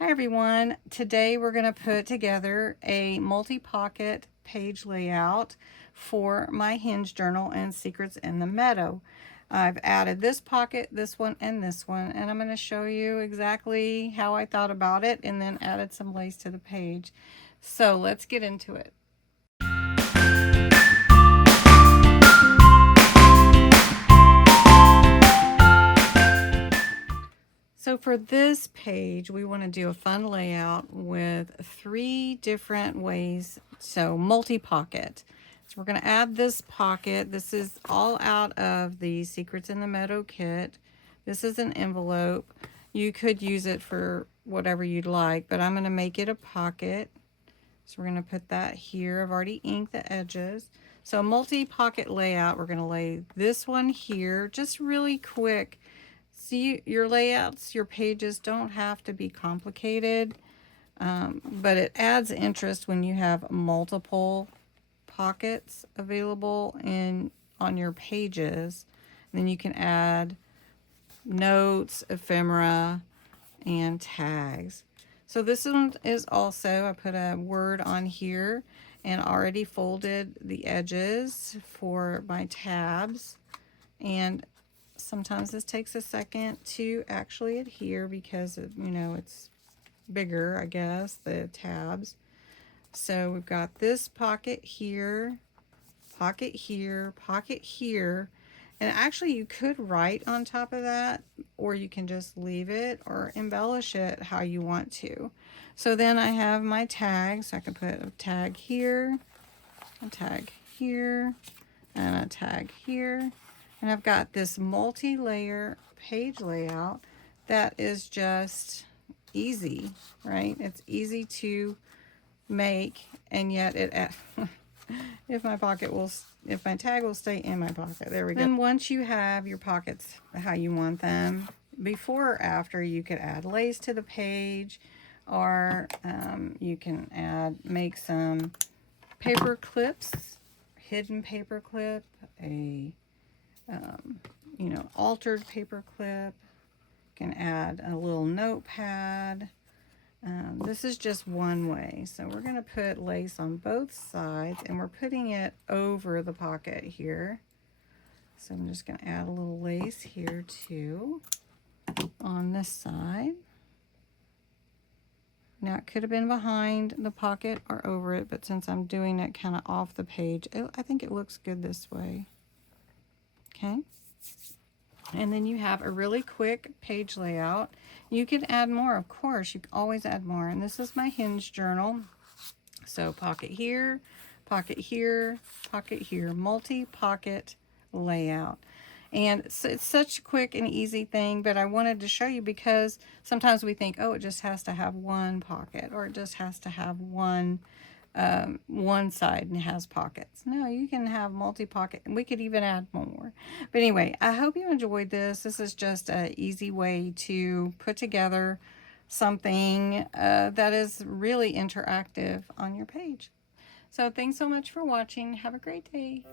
Hi everyone, today we're going to put together a multi-pocket page layout for my hinge journal and Secrets in the Meadow. I've added this pocket, this one, and I'm going to show you exactly how I thought about it and then added some lace to the page. So let's get into it. So for this page, we want to do a fun layout with 3 different ways. So multi-pocket. So we're going to add this pocket. This is all out of the Secrets in the Meadow kit. This is an envelope. You could use it for whatever you'd like, but I'm going to make it a pocket. So we're going to put that here. I've already inked the edges. So multi-pocket layout, we're going to lay this one here, just really quick. See, your layouts, your pages don't have to be complicated, but it adds interest when you have multiple pockets available on your pages. And then you can add notes, ephemera, and tags. So this one is also, I put a word on here and already folded the edges for my tabs. And sometimes this takes a second to actually adhere because, it's bigger, I guess, the tabs. So we've got this pocket here, pocket here, pocket here. And actually you could write on top of that, or you can just leave it or embellish it how you want to. So then I have my tags. I can put a tag here, a tag here, and a tag here. And I've got this multi-layer page layout that is just easy, right? It's easy to make, and yet if my tag will stay in my pocket. There we go. Then once you have your pockets how you want them, before or after, you could add lace to the page, or you can make some paper clips, hidden paper clip, a altered paper clip. You can add a little notepad. This is just one way. So we're going to put lace on both sides, and we're putting it over the pocket here. So I'm just going to add a little lace here too on this side. Now it could have been behind the pocket or over it, but since I'm doing it kind of off the page, I think it looks good this way. Okay. And then you have a really quick page layout. You can add more, of course. You can always add more. And this is my hinge journal. So pocket here, pocket here, pocket here, multi-pocket layout. And so it's such a quick and easy thing, but I wanted to show you because sometimes we think, oh, it just has to have one pocket, or it just has to have one side and has pockets. No, you can have multi-pocket, and we could even add more. But anyway, I hope you enjoyed this. This is just an easy way to put together something that is really interactive on your page. So thanks so much for watching. Have a great day.